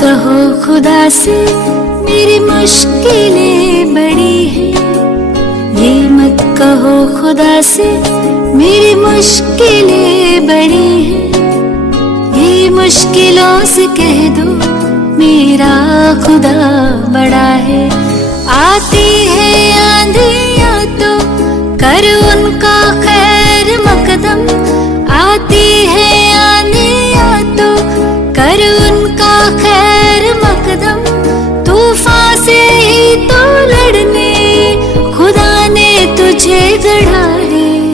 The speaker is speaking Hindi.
कहो खुदा से मेरी मुश्किलें बड़ी हैं, ये मत कहो खुदा से मेरी मुश्किलें बड़ी हैं, ये मुश्किलों से कह दो मेरा खुदा बड़ा है। आती है आंधी